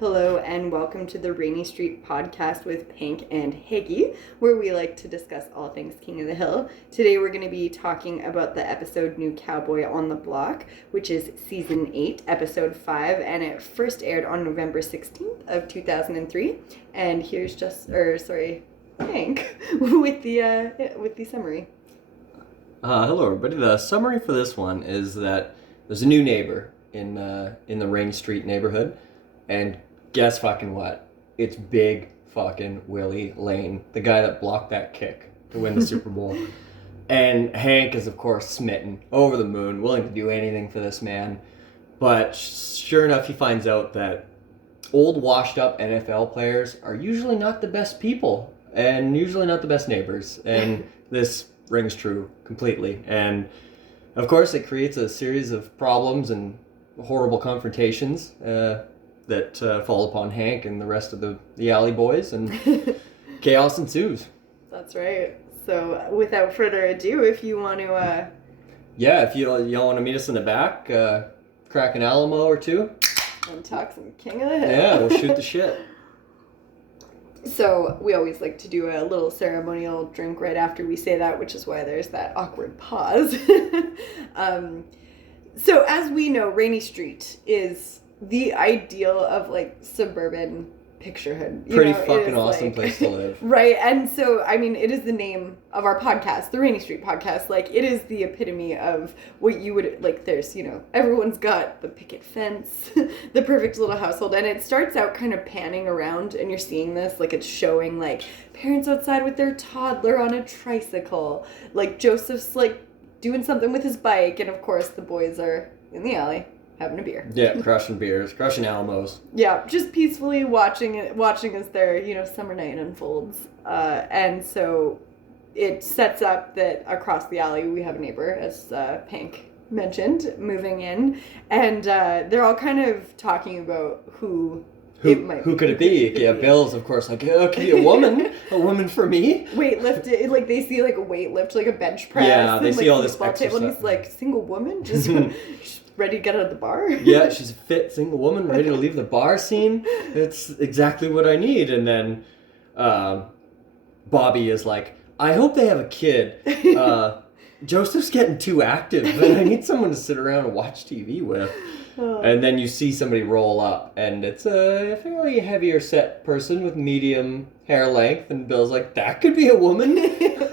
Hello and welcome to the Rainey Street Podcast with Pank and Heggy, where we like to discuss all things King of the Hill. Today we're going to be talking about the episode New Cowboy on the Block, which is Season 8, Episode 5, and it first aired on November 16th of 2003. And here's Pank with the summary. Hello everybody. The summary for this one is that there's a new neighbor in the Rainey Street neighborhood, and guess fucking what? It's big fucking Willy Lane, the guy that blocked that kick to win the Super Bowl. And Hank is, of course, smitten, over the moon, willing to do anything for this man. But sure enough, he finds out that old, washed-up NFL players are usually not the best people, and usually not the best neighbors. And this rings true completely. And, of course, it creates a series of problems and horrible confrontations that fall upon Hank and the rest of the alley boys, and chaos ensues. That's right. So without further ado, if you want to... if you want to meet us in the back, crack an Alamo or two. And talk some King of the Hill. Yeah, we'll shoot the shit. So we always like to do a little ceremonial drink right after we say that, which is why there's that awkward pause. So as we know, Rainey Street is the ideal of like suburban picturehood. Pretty fucking awesome place to live. Right. And so, I mean, it is the name of our podcast, the Rainey Street Podcast. Like, it is the epitome of what you would, like, there's, everyone's got the picket fence, the perfect little household. And it starts out kind of panning around, and you're seeing this, like, it's showing, like, parents outside with their toddler on a tricycle. Like, Joseph's, like, doing something with his bike. And, of course, the boys are in the alley having a beer. Yeah, crushing beers, crushing Alamos. Yeah, just peacefully watching as their, summer night unfolds. And so it sets up that across the alley we have a neighbor, as Pank mentioned, moving in. And they're all kind of talking about who could it be? Yeah, Bill's, of course, like, it could be a woman. A woman for me. Weightlifting, like, they see, like, a weight lift, like a bench press. Yeah, they and, see like, all this extra table, stuff. and he's like, single woman? Just ready to get out of the bar? Yeah, she's a fit single woman, ready to leave the bar scene. It's exactly what I need. And then Bobby is like, I hope they have a kid. Joseph's getting too active, and I need someone to sit around and watch TV with. And then you see somebody roll up, and it's a fairly heavier set person with medium hair length, and Bill's like, that could be a woman.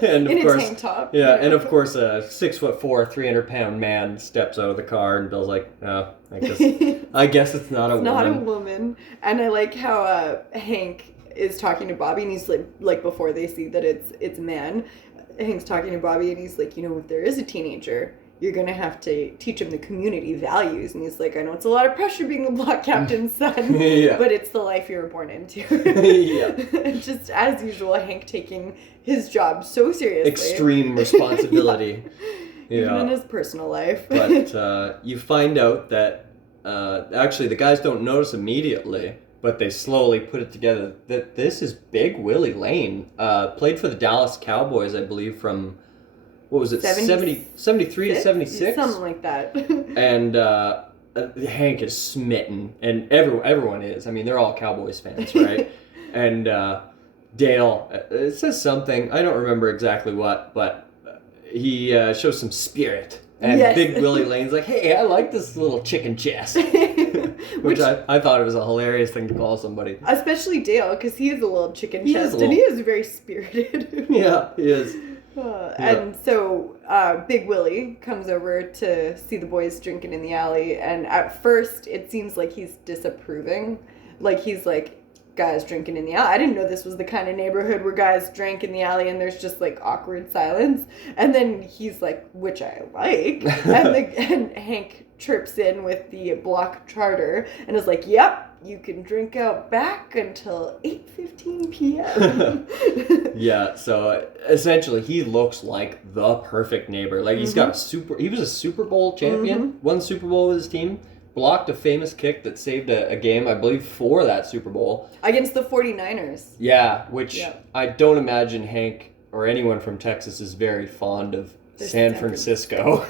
And in a tank top. Yeah, and of course a 6'4", 300-pound man steps out of the car, and Bill's like, oh, I guess it's not a woman. It's not a woman. And I like how Hank is talking to Bobby, and he's like before they see that it's a man, Hank's talking to Bobby, and he's like, if there is a teenager, you're going to have to teach him the community values. And he's like, I know it's a lot of pressure being the block captain's son, yeah. But it's the life you were born into. Yeah. Just as usual, Hank taking his job so seriously. Extreme responsibility. Yeah. Even in his personal life. But you find out that actually the guys don't notice immediately, but they slowly put it together that this is Big Willy Lane. Played for the Dallas Cowboys, I believe, from... What was it, 73 to 76? Something like that. And Hank is smitten, and everyone is. I mean, they're all Cowboys fans, right? And Dale, it says something, I don't remember exactly what, but he shows some spirit. And yes. Big Willy Lane's like, hey, I like this little chicken chest. Which I thought it was a hilarious thing to call somebody. Especially Dale, because he is a little chicken chest, and he is very spirited. Yeah, he is. And so Big Willy comes over to see the boys drinking in the alley, and at first it seems like he's disapproving. Like he's like, guys drinking in the alley. I didn't know this was the kind of neighborhood where guys drank in the alley and there's just like awkward silence. And then he's like, which I like. And Hank trips in with the block charter and is like, yep, you can drink out back until 8:15 p.m. Yeah, so essentially he looks like the perfect neighbor. Like he's got he was a Super Bowl champion, won the Super Bowl with his team, blocked a famous kick that saved a game, I believe, for that Super Bowl. Against the 49ers. Yeah, which I don't imagine Hank or anyone from Texas is very fond of San Francisco.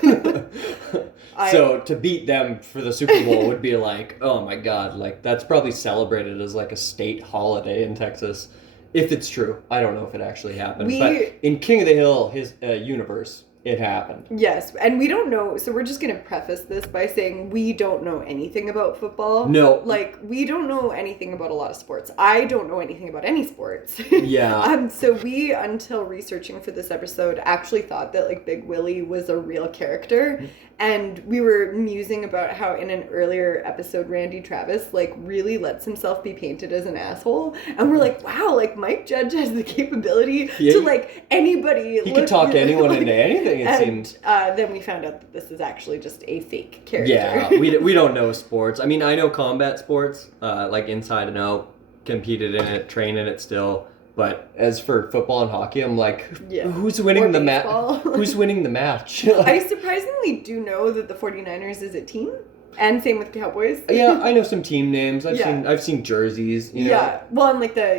So to beat them for the Super Bowl would be like, oh my God, like that's probably celebrated as like a state holiday in Texas. If it's true. I don't know if it actually happened. But in King of the Hill, his universe, it happened. Yes, and we don't know, so we're just going to preface this by saying we don't know anything about football. No. Like, we don't know anything about a lot of sports. I don't know anything about any sports. Yeah. So we, until researching for this episode, actually thought that, like, Big Willy was a real character. And we were musing about how in an earlier episode, Randy Travis, like, really lets himself be painted as an asshole. And we're like, wow, like, Mike Judge has the capability to, like, anybody. He can talk anyone into anything, it seems. Then we found out that this is actually just a fake character. Yeah, we don't know sports. I mean, I know combat sports, like Inside and Out, competed in it, train in it still. But as for football and hockey, I'm like, who's winning the match? Who's winning the match? I surprisingly do know that the 49ers is a team, and same with Cowboys. Yeah, I know some team names. I've seen jerseys. You know? Yeah, well, and like the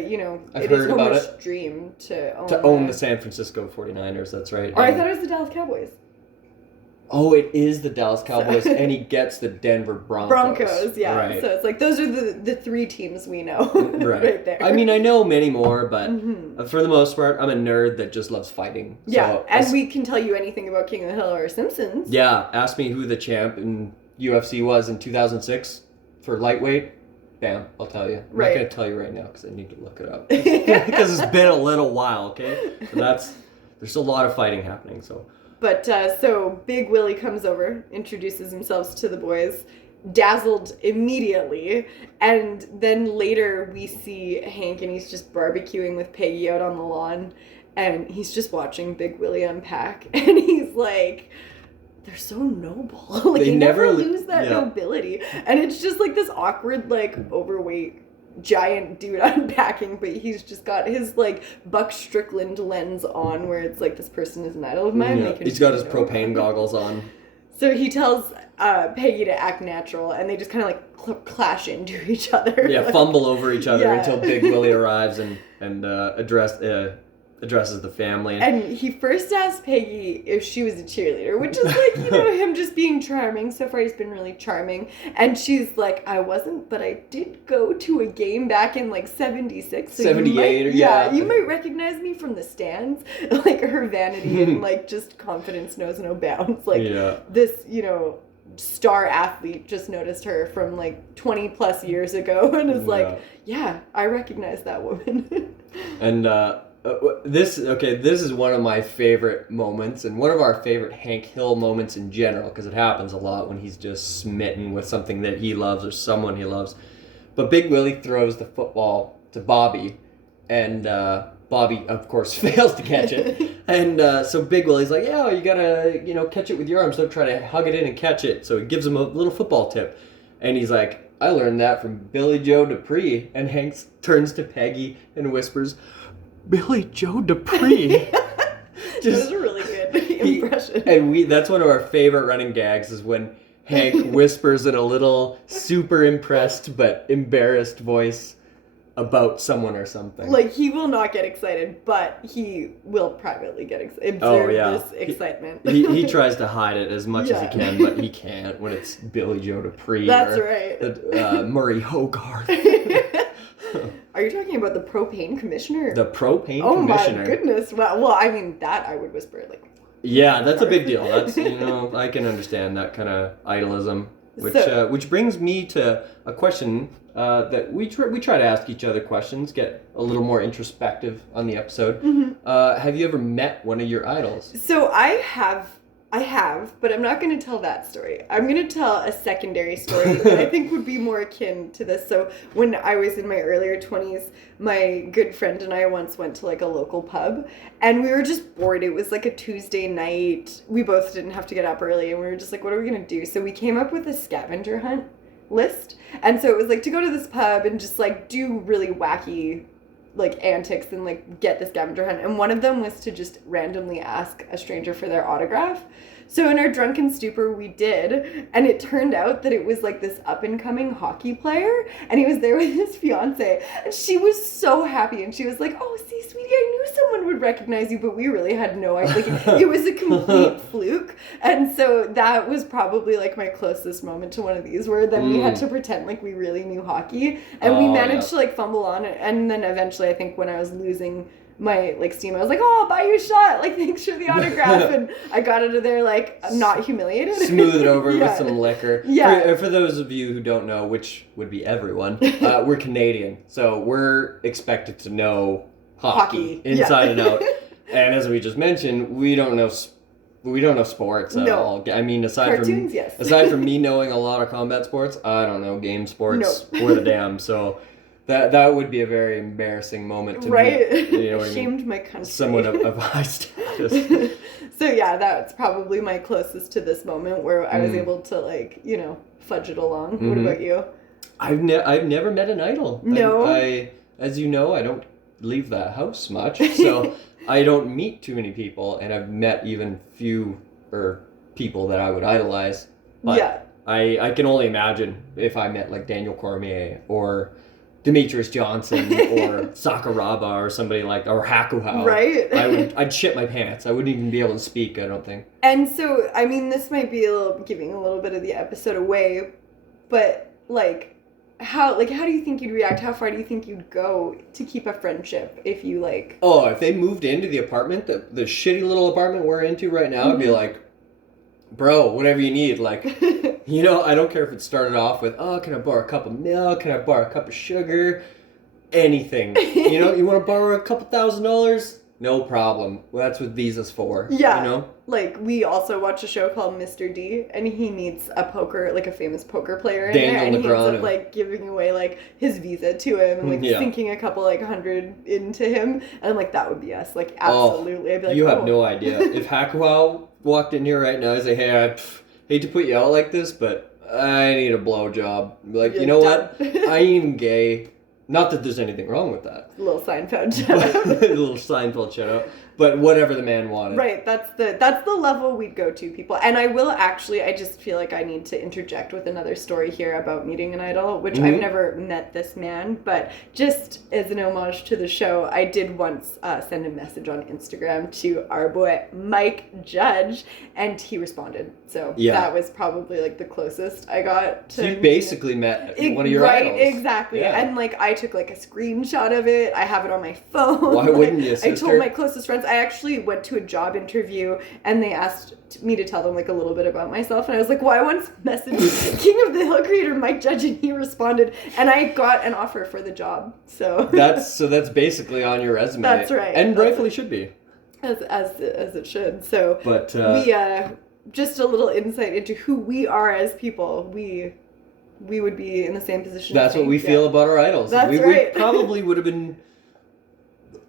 I've heard about it. Dream to own the San Francisco 49ers. That's right. Or I thought it was the Dallas Cowboys. Oh, it is the Dallas Cowboys, and he gets the Denver Broncos. Yeah. Right. So it's like those are the three teams we know right there. I mean, I know many more, but for the most part, I'm a nerd that just loves fighting. Yeah, so and we can tell you anything about King of the Hill or Simpsons. Yeah, ask me who the champ in UFC was in 2006 for lightweight. Bam, I'll tell you. I'm not going to tell you right now because I need to look it up. Because it's been a little while, okay? So there's a lot of fighting happening, so... But, so Big Willy comes over, introduces himself to the boys, dazzled immediately, and then later we see Hank and he's just barbecuing with Peggy out on the lawn, and he's just watching Big Willy unpack, and he's like, they're so noble. Like, they never lose that nobility. And it's just like this awkward, like, overweight giant dude unpacking, but he's just got his like Buck Strickland lens on where it's like this person is an idol of mine. Yeah. He's got his propane goggles on. So he tells Peggy to act natural, and they just kind of like clash into each other. Yeah, fumble over each other until Big Willy arrives and addresses the family. And he first asked Peggy if she was a cheerleader, which is like, him just being charming. So far he's been really charming. And she's like, I wasn't, but I did go to a game back in like 76. So 78 you might recognize me from the stands. Like her vanity and like just confidence knows no bounds. Like this, star athlete just noticed her from like 20 plus years ago and is like, yeah, I recognize that woman. And, this is one of my favorite moments and one of our favorite Hank Hill moments in general because it happens a lot when he's just smitten with something that he loves or someone he loves. But Big Willy throws the football to Bobby and Bobby, of course, fails to catch it. And so Big Willy's like, yeah, you gotta, catch it with your arms. Don't try to hug it in and catch it. So he gives him a little football tip. And he's like, I learned that from Billy Joe Dupree. And Hank turns to Peggy and whispers, Billy Joe Dupree. That was a really good impression. And that's one of our favorite running gags is when Hank whispers in a little super impressed but embarrassed voice about someone or something. Like, he will not get excited, but he will privately get excited. This excitement. He tries to hide it as much as he can, but he can't when it's Billy Joe Dupree. That's right. Murray Hogarth. Are you talking about the propane commissioner? The propane commissioner. Oh my goodness. Well, I mean, that I would whisper, like... Yeah, that's a big deal. That's, I can understand that kind of idolism. Which brings me to a question that we try to ask each other questions, get a little more introspective on the episode. Mm-hmm. Have you ever met one of your idols? So I have I have, but I'm not going to tell that story. I'm going to tell a secondary story that I think would be more akin to this. So when I was in my earlier 20s, my good friend and I once went to like a local pub, and we were just bored. It was like a Tuesday night. We both didn't have to get up early, and we were just like, what are we going to do? So we came up with a scavenger hunt list. And so it was like to go to this pub and just like do really wacky like antics and like get the scavenger hunt, and one of them was to just randomly ask a stranger for their autograph. So in our drunken stupor we did, and it turned out that it was like this up and coming hockey player, and he was there with his fiance, and she was so happy, and she was like, oh, see, sweetie, I knew someone would recognize you, but we really had no idea. Like, it was a complete fluke. And so that was probably like my closest moment to one of these, where then we had to pretend like we really knew hockey, and we managed to like fumble on it, and then eventually I think when I was losing my like steam, I was like, oh, I'll buy you a shot, like thanks for the autograph. And I got out of there like not humiliated, smooth it over with some liquor. For those of you who don't know, which would be everyone, we're Canadian, so we're expected to know hockey inside and out. And as we just mentioned, we don't know sports at all. I mean, aside from me knowing a lot of combat sports, I don't know game sports or the damn. So that would be a very embarrassing moment to me. You know what Shamed I mean? my country. Someone of high status. So yeah, that's probably my closest to this moment where I was able to like, you know, fudge it along. What about you? I've never met an idol. No. I as you know, I don't leave the house much, so I don't meet too many people, and I've met even few people that I would idolize. But I can only imagine if I met like Daniel Cormier or Demetrius Johnson or Sakuraba or somebody like, or Hakuhau. Right. I'd shit my pants. I wouldn't even be able to speak, I don't think. And so, I mean, this might be giving a little bit of the episode away, but like, how do you think you'd react? How far do you think you'd go to keep a friendship if you like? Oh, if they moved into the apartment, the shitty little apartment we're into right now, I'd be like, bro, whatever you need, like, you know, I don't care if it started off with, oh, can I borrow a cup of milk? Can I borrow a cup of sugar? Anything. You know, you want to borrow a couple $1,000s? No problem. Well, that's what Visa's for. Yeah. You know? Like, we also watch a show called Mr. D, and he meets a famous poker player in Daniel there, and Negreanu. he ends up, like, giving away, like, his Visa to him, and, like, sinking a couple, like, $100 into him, and I'm like, that would be us. Like, absolutely. I'd be like, you have no idea. If Hakuhau walked in here right now, I'd say, hey, I hate to put you out like this, but I need a blowjob. Like, you know what? I ain't even gay. Not that there's anything wrong with that. A little Seinfeld shout out. A little Seinfeld shout out. But whatever the man wanted. Right, that's the level we'd go to, people. And I will actually, I just feel like I need to interject with another story here about meeting an idol, which I've never met this man, but just as an homage to the show, I did once send a message on Instagram to our boy Mike Judge, and he responded. So that was probably like the closest I got to. So you basically met one of your idols. Right, exactly. Yeah. And like I took like a screenshot of it. I have it on my phone. Why wouldn't you, sister? I told my closest friends. I actually went to a job interview, and they asked me to tell them like a little bit about myself, and I was like, well, I once messaged King of the Hill creator Mike Judge, and he responded, and I got an offer for the job. So that's basically on your resume. That's right. And rightfully should be. As it should. So but we just a little insight into who we are as people. We would be in the same position. That's what we feel about our idols. That's we right. probably would have been,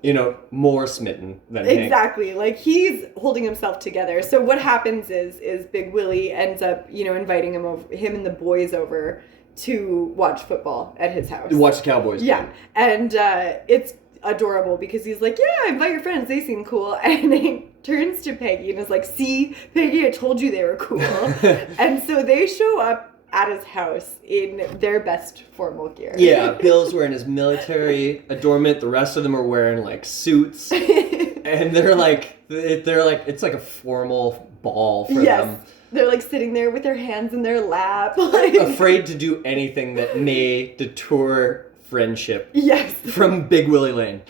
you know, more smitten than Hank. Exactly. Like, he's holding himself together. So what happens is Big Willy ends up, you know, inviting him and the boys over to watch football at his house. To watch the Cowboys. Yeah. Game. And it's adorable because he's like, yeah, invite your friends. They seem cool. And he turns to Peggy and is like, see, Peggy, I told you they were cool. And so they show up at his house in their best formal gear. Yeah, Bill's wearing his military adornment. The rest of them are wearing like suits, and they're like it's like a formal ball for them. They're like sitting there with their hands in their lap, afraid to do anything that may detour friendship. Yes. From Big Willy Lane,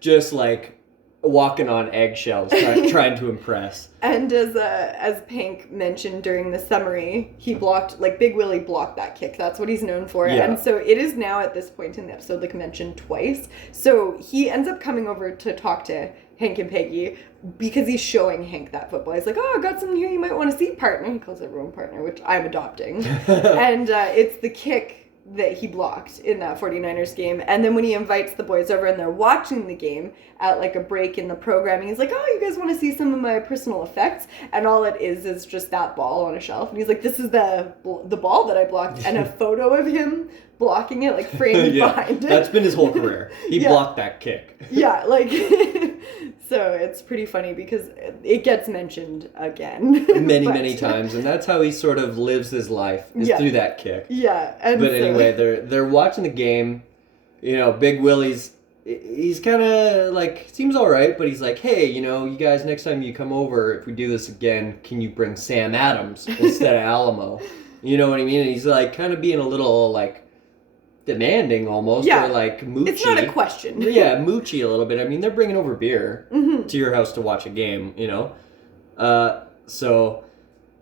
just like walking on eggshells, trying to impress. And as Pank mentioned during the summary, he blocked, like, Big Willy blocked that kick. That's what he's known for. Yeah. And so it is now at this point in the episode, like, mentioned twice. So he ends up coming over to talk to Hank and Peggy because he's showing Hank that football. He's like, oh, I got something here you might want to see, partner. He calls everyone partner, which I'm adopting. And it's the kick that he blocked in that 49ers game. And then when he invites the boys over and they're watching the game at like a break in the programming, he's like, oh, you guys want to see some of my personal effects? And all it is just that ball on a shelf. And he's like, this is the ball that I blocked, and a photo of him blocking it, like framed behind it. That's been his whole career. He blocked that kick. Yeah, like so it's pretty funny because it gets mentioned again many times, and that's how he sort of lives his life, is through that kick. Yeah. But anyway, they're watching the game. You know, Big Willie's, he's kind of like, seems all right, but he's like, hey, you know, you guys, next time you come over, if we do this again, can you bring Sam Adams instead of Alamo? You know what I mean? And he's like kind of being a little like demanding almost, or like moochy. It's not a question. Yeah, moochy a little bit. I mean, they're bringing over beer to your house to watch a game, you know? So,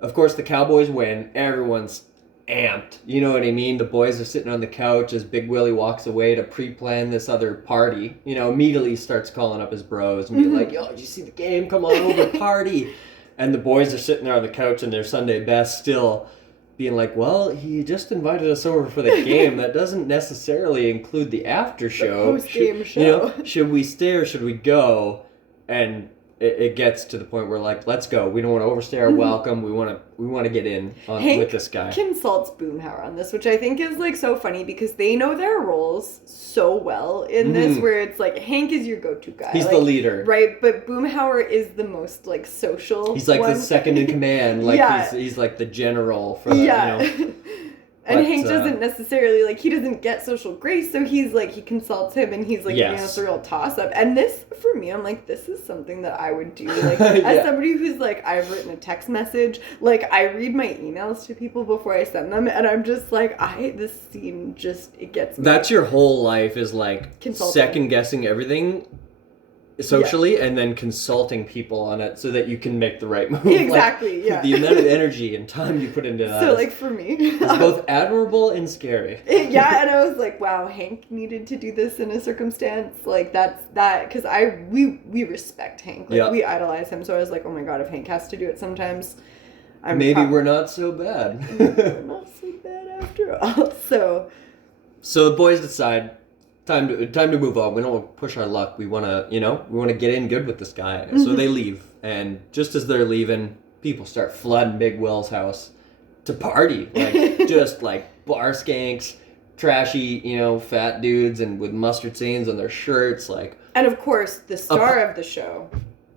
of course, the Cowboys win. Everyone's amped. You know what I mean? The boys are sitting on the couch as Big Willie walks away to pre-plan this other party. You know, immediately starts calling up his bros and be like, yo, did you see the game? Come on over, party. And the boys are sitting there on the couch in their Sunday best still, being like, well, he just invited us over for the game. That doesn't necessarily include the after show. The post-game show. You know, should we stay or should we go? And it gets to the point where, like, let's go. We don't want to overstay our welcome. We want to get in with this guy. Hank consults Boomhauer on this, which I think is, like, so funny because they know their roles so well in this, where it's like, Hank is your go-to guy. He's the leader. Right, but Boomhauer is the most, like, social. He's like the second in command. Like, he's like the general for, you know. And Hank doesn't necessarily, like, he doesn't get social grace, so he's, like, he consults him, and he's, like, giving us a real toss-up. And this, for me, I'm like, this is something that I would do. Like, as somebody who's, like, I've written a text message, like, I read my emails to people before I send them, and I'm just like, this scene just, it gets me. That's your whole life, is, like, Consulting. second-guessing everything socially, and then consulting people on it so that you can make the right move. Exactly, like, the amount of energy and time you put into that. So, like, for me, it's both admirable and scary. Yeah, and I was like, wow, Hank needed to do this in a circumstance like that, because we respect Hank, like we idolize him. So I was like, oh my god, if Hank has to do it sometimes, we're not so bad. We're not so bad after all. So the boys decide, time to move on. We don't want to push our luck. We want to get in good with this guy. So they leave, and just as they're leaving, people start flooding Big Will's house to party, like just like bar skanks, trashy, you know, fat dudes, and with mustard stains on their shirts, like. And of course, the star of the show,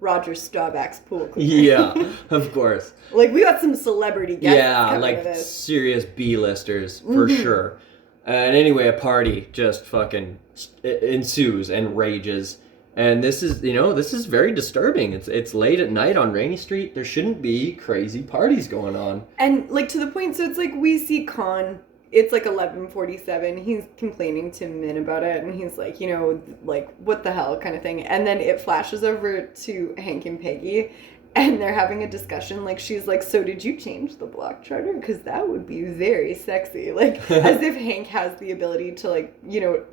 Roger Staubach's pool cleaner. Yeah, of course. Like, we got some celebrity guests. Yeah, like serious B-listers for sure. And anyway, a party just fucking ensues and rages. And this is very disturbing. It's late at night on Rainey Street. There shouldn't be crazy parties going on. And, like, to the point, so it's like we see Con, it's like 11:47. He's complaining to Min about it, and he's like, you know, like, what the hell kind of thing. And then it flashes over to Hank and Peggy, and they're having a discussion. Like, she's like, so did you change the block charter? Because that would be very sexy. Like, as if Hank has the ability to, like, you know,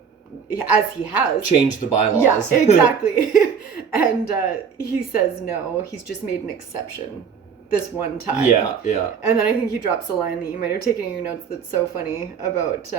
as he has. Change the bylaws. Yeah, exactly. And he says no. He's just made an exception this one time. Yeah. And then I think he drops a line that you might have taken in your notes that's so funny about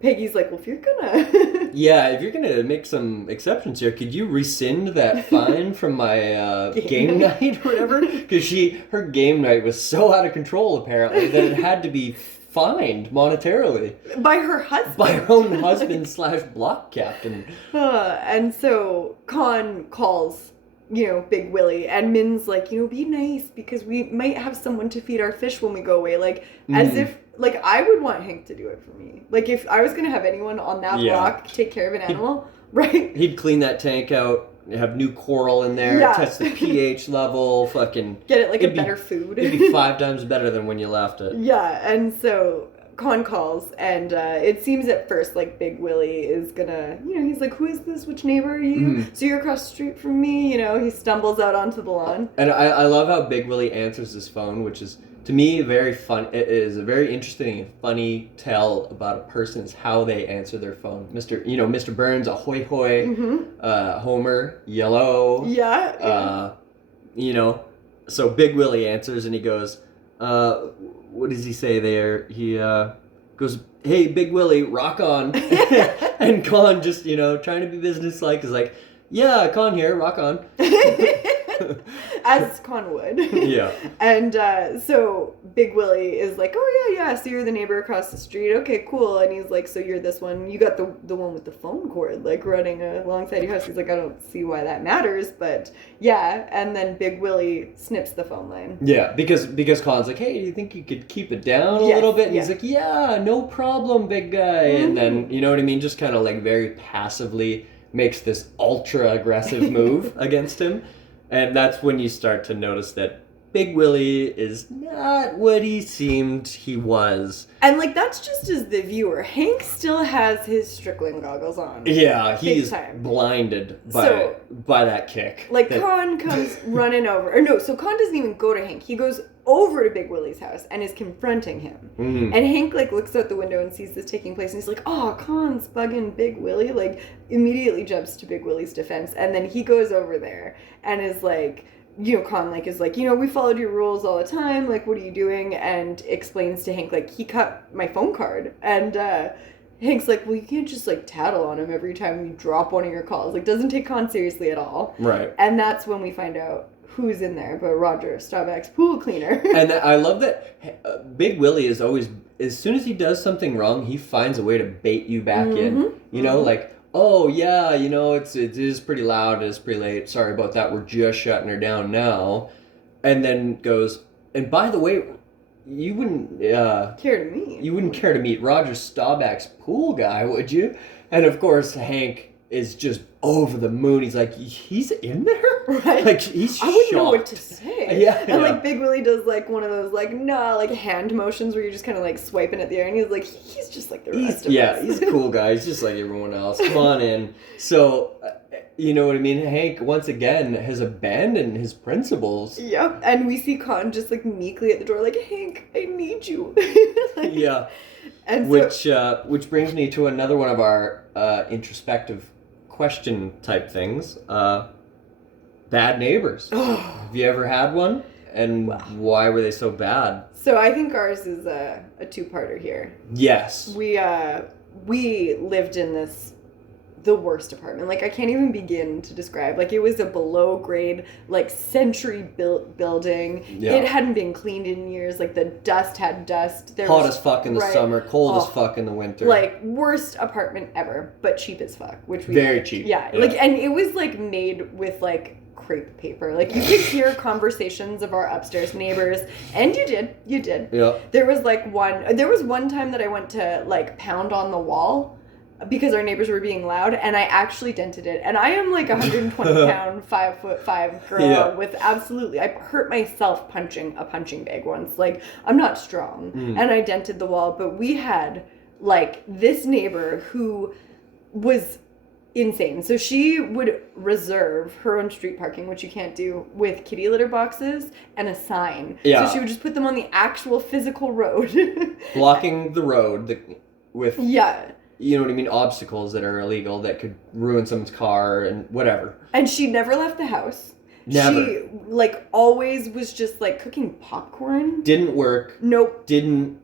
Peggy's like, well, if you're gonna... Yeah, if you're gonna make some exceptions here, could you rescind that fine from my game night or whatever? Because her game night was so out of control, apparently, that it had to be fined monetarily. By her husband. By her own husband / block captain. And so Con calls, you know, Big Willy, and Min's like, you know, be nice because we might have someone to feed our fish when we go away. Like, as if, like, I would want Hank to do it for me. Like, if I was going to have anyone on that block take care of an animal, right? He'd clean that tank out, have new coral in there, test the pH level, fucking... Get it, like, a better food. It'd be 5 times better than when you left it. Yeah, and so Con calls, and it seems at first like Big Willy is gonna, he's like, who is this? Which neighbor are you? So you're across the street from me, he stumbles out onto the lawn. And I love how Big Willy answers his phone, which is, to me, very fun. It is a very interesting and funny tell about a person is how they answer their phone. Mr. Burns, ahoy hoy, Homer, yellow. Yeah. So Big Willy answers and he goes, what does he say there? He goes, hey, Big Willy, rock on. And Con just, trying to be businesslike is like, yeah, Con here, rock on. As Con would. Yeah. And so Big Willy is like, oh yeah, so you're the neighbor across the street. Okay, cool. And he's like, so you're this one. You got the one with the phone cord, like running alongside your house. He's like, I don't see why that matters, but yeah. And then Big Willy snips the phone line. Yeah, because Con's like, hey, do you think you could keep it down a little bit? And he's like, yeah, no problem, big guy. And then, you know what I mean? Just kind of like very passively makes this ultra aggressive move against him. And that's when you start to notice that Big Willy is not what he seemed he was. And, like, that's just as the viewer. Hank still has his Strickland goggles on. Yeah, he's blinded by that kick. Like, Con comes running over. So Con doesn't even go to Hank. He goes over to Big Willy's house and is confronting him. Mm-hmm. And Hank, like, looks out the window and sees this taking place. And he's like, oh, Con's bugging Big Willy. Like, immediately jumps to Big Willy's defense. And then he goes over there and is like... Con, like, is like, we followed your rules all the time, like, what are you doing? And explains to Hank, like, he cut my phone card. And Hank's like, well, you can't just, like, tattle on him every time you drop one of your calls. Like, doesn't take Con seriously at all. Right. And that's when we find out who's in there, but Roger Staubach's pool cleaner. And I love that Big Willy is always, as soon as he does something wrong, he finds a way to bait you back in. Like, oh, yeah, it is pretty loud, it is pretty late, sorry about that, we're just shutting her down now. And then goes, and by the way, you wouldn't... care to meet. You wouldn't care to meet Roger Staubach's pool guy, would you? And of course, Hank is just over the moon. He's like, he's in there? Right. Like, he's I wouldn't shocked. know what to say. Yeah. And, like, Big Willy does, like, one of those, like, like, hand motions where you're just kind of, like, swiping at the air. And he's like, he's just like the rest of us. Yeah, he's a cool guy. He's just like everyone else. Come on in. So, you know what I mean? Hank, once again, has abandoned his principles. Yep. And we see Con just, like, meekly at the door, like, Hank, I need you. Like, yeah. And which brings me to another one of our introspective question type things. Bad neighbors. Have you ever had one? And why were they so bad? So I think ours is a two-parter here. Yes. We lived in the worst apartment. Like, I can't even begin to describe. Like, it was a below grade, like, century built building. Yeah. It hadn't been cleaned in years. Like, the dust had dust. Hot as fuck in the summer, cold as fuck in the winter. Like, worst apartment ever, but cheap as fuck. Very cheap. Yeah. Like, and it was, like, made with, like, crepe paper. Like, you could hear conversations of our upstairs neighbors, and you did. Yeah. There was one time that I went to, like, pound on the wall because our neighbors were being loud, and I actually dented it. And I am like 120 pound, 5'5" girl with absolutely, I hurt myself punching a punching bag once. Like, I'm not strong. And I dented the wall, but we had like this neighbor who was insane. So she would reserve her own street parking, which you can't do, with kitty litter boxes and a sign. Yeah. So she would just put them on the actual physical road. Blocking the road with... Yeah. You know what I mean? Obstacles that are illegal that could ruin someone's car and whatever. And she never left the house. Never. She, like, always was just, like, cooking popcorn. Didn't work. Nope. Didn't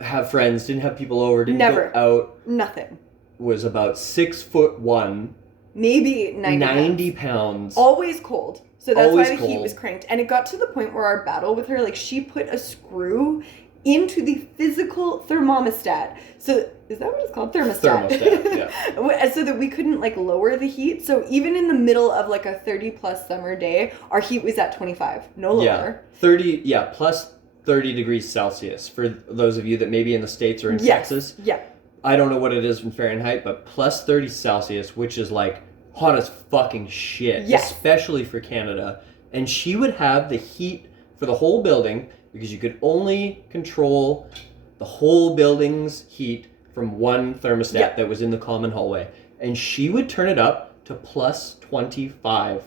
have friends. Didn't have people over. Didn't Never. Go out. Nothing. Was about 6'1". Maybe 90 pounds. Always cold. So that's Always why the heat was cranked. And it got to the point where our battle with her, like, she put a screw into the physical thermostat. So, is that what it's called? Thermostat, yeah. So that we couldn't, like, lower the heat. So even in the middle of, like, a 30-plus summer day, our heat was at 25. No lower. Plus 30 degrees Celsius. For those of you that may be in the States or in Texas. Yeah. I don't know what it is in Fahrenheit, but plus 30 Celsius, which is, like, hot as fucking shit. Yes. Especially for Canada. And she would have the heat for the whole building, because you could only control the whole building's heat from one thermostat that was in the common hallway. And she would turn it up to plus 25.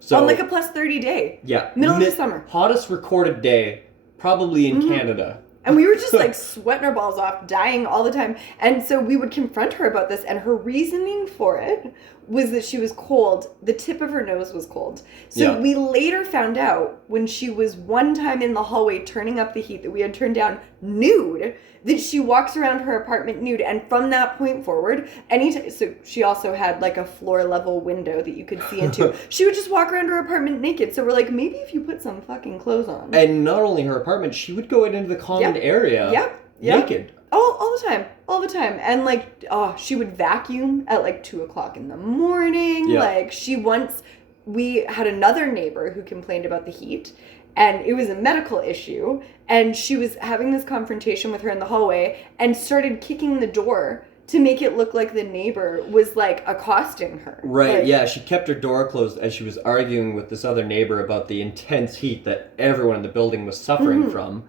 So, on like a plus 30 day. Yeah. Middle of the summer. Hottest recorded day, probably in Canada. And we were just like sweating our balls off, dying all the time. And so we would confront her about this, and her reasoning for it was that she was cold. The tip of her nose was cold. So we later found out when she was one time in the hallway turning up the heat that we had turned down nude, that she walks around her apartment nude. And from that point forward, anytime, so she also had like a floor level window that you could see into. She would just walk around her apartment naked. So we're like, maybe if you put some fucking clothes on. And not only her apartment, she would go into the common area naked. All the time. And like, she would vacuum at like 2:00 in the morning. Yeah. Like we had another neighbor who complained about the heat, and it was a medical issue, and she was having this confrontation with her in the hallway and started kicking the door to make it look like the neighbor was like accosting her. Right, like, yeah, she kept her door closed as she was arguing with this other neighbor about the intense heat that everyone in the building was suffering from.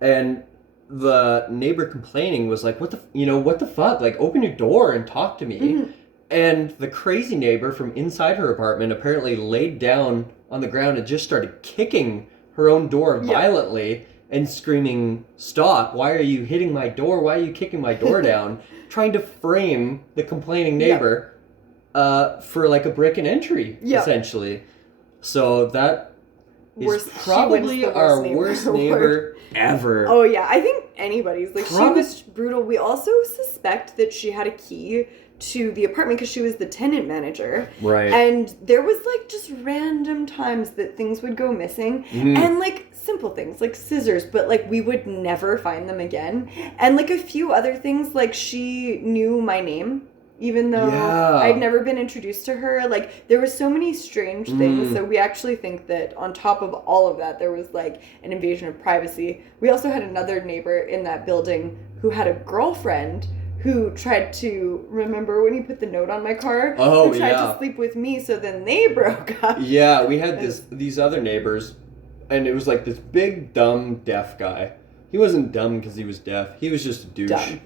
And the neighbor complaining was like, what the fuck? Like, open your door and talk to me. And the crazy neighbor from inside her apartment apparently laid down on the ground and just started kicking her own door violently and screaming, "Stop, why are you hitting my door? Why are you kicking my door down?" Trying to frame the complaining neighbor for like a break and entry, essentially. So that is probably our worst neighbor ever. Oh yeah, I think anybody's. Like, she was brutal. We also suspect that she had a key to the apartment because she was the tenant manager. Right. And there was like just random times that things would go missing. And like simple things like scissors, but like we would never find them again. And like a few other things, like she knew my name. Even though I'd never been introduced to her. Like, there were so many strange things. So we actually think that on top of all of that, there was, like, an invasion of privacy. We also had another neighbor in that building who had a girlfriend who tried to, remember when he put the note on my car? Who tried to sleep with me, so then they broke up. Yeah, we had these other neighbors, and it was, like, this big, dumb, deaf guy. He wasn't dumb because he was deaf. He was just a douche.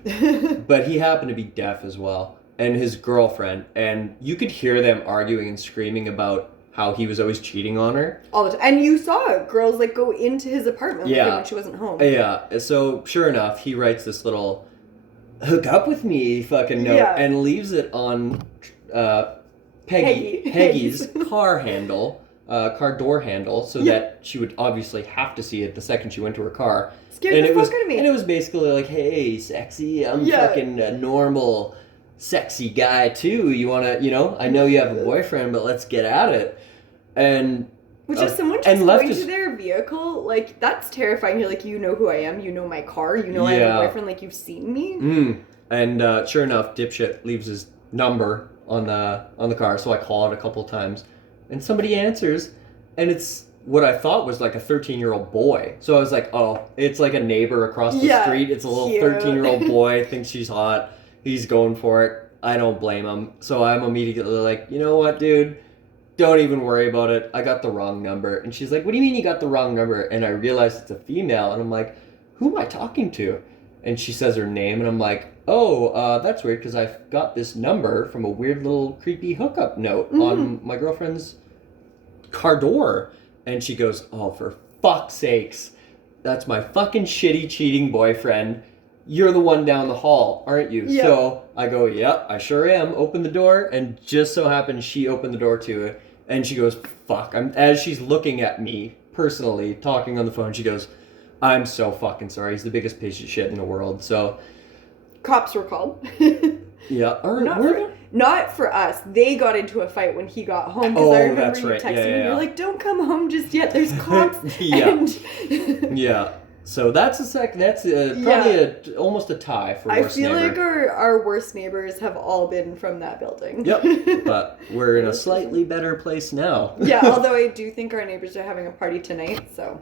But he happened to be deaf as well. And his girlfriend, and you could hear them arguing and screaming about how he was always cheating on her. All the time. And you saw girls, like, go into his apartment with him when she wasn't home. Yeah, so sure enough, he writes this little hook up with me fucking note and leaves it on Peggy's car door handle, so that she would obviously have to see it the second she went to her car. Scared the fuck out of me. And it was basically like, hey, sexy, I'm fucking a normal sexy guy too. You wanna, I know you have a boyfriend, but let's get at it. And which if someone just going to their vehicle, like, that's terrifying. You're like, you know who I am, you know my car, you know I have a boyfriend, like, you've seen me. And sure enough, dipshit leaves his number on the car, so I call it a couple times, and somebody answers, and it's what I thought was like a 13-year-old boy. So I was like, oh, it's like a neighbor across the street. It's a little 13-year-old boy, thinks she's hot. He's going for it. I don't blame him. So I'm immediately like, you know what, dude? Don't even worry about it. I got the wrong number. And she's like, what do you mean you got the wrong number? And I realize it's a female. And I'm like, who am I talking to? And she says her name. And I'm like, oh, that's weird because I got this number from a weird little creepy hookup note on my girlfriend's car door. And she goes, oh, for fuck's sakes. That's my fucking shitty cheating boyfriend. You're the one down the hall, aren't you? Yep. So I go, yep, I sure am. Open the door, and just so happens she opened the door to it, and she goes, fuck. As she's looking at me, personally, talking on the phone, she goes, I'm so fucking sorry. He's the biggest piece of shit in the world, so... Cops were called. Yeah. Not for us. They got into a fight when he got home, because I remember you texting me, you're like, don't come home just yet, there's cops. Yeah. So that's probably almost a tie for worst neighbor. I feel like our worst neighbors have all been from that building. Yep, but we're in a slightly better place now. Yeah, although I do think our neighbors are having a party tonight, so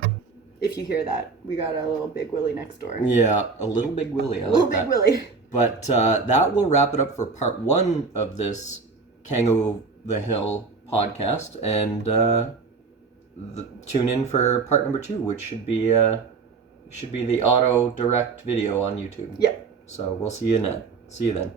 if you hear that, we got a little Big Willy next door. Yeah, a little Big Willy. I like that. Big Willy. But that will wrap it up for part 1 of this Kango the Hill podcast, and tune in for part number 2, which should be... should be the auto direct video on YouTube. Yeah. So we'll see you then.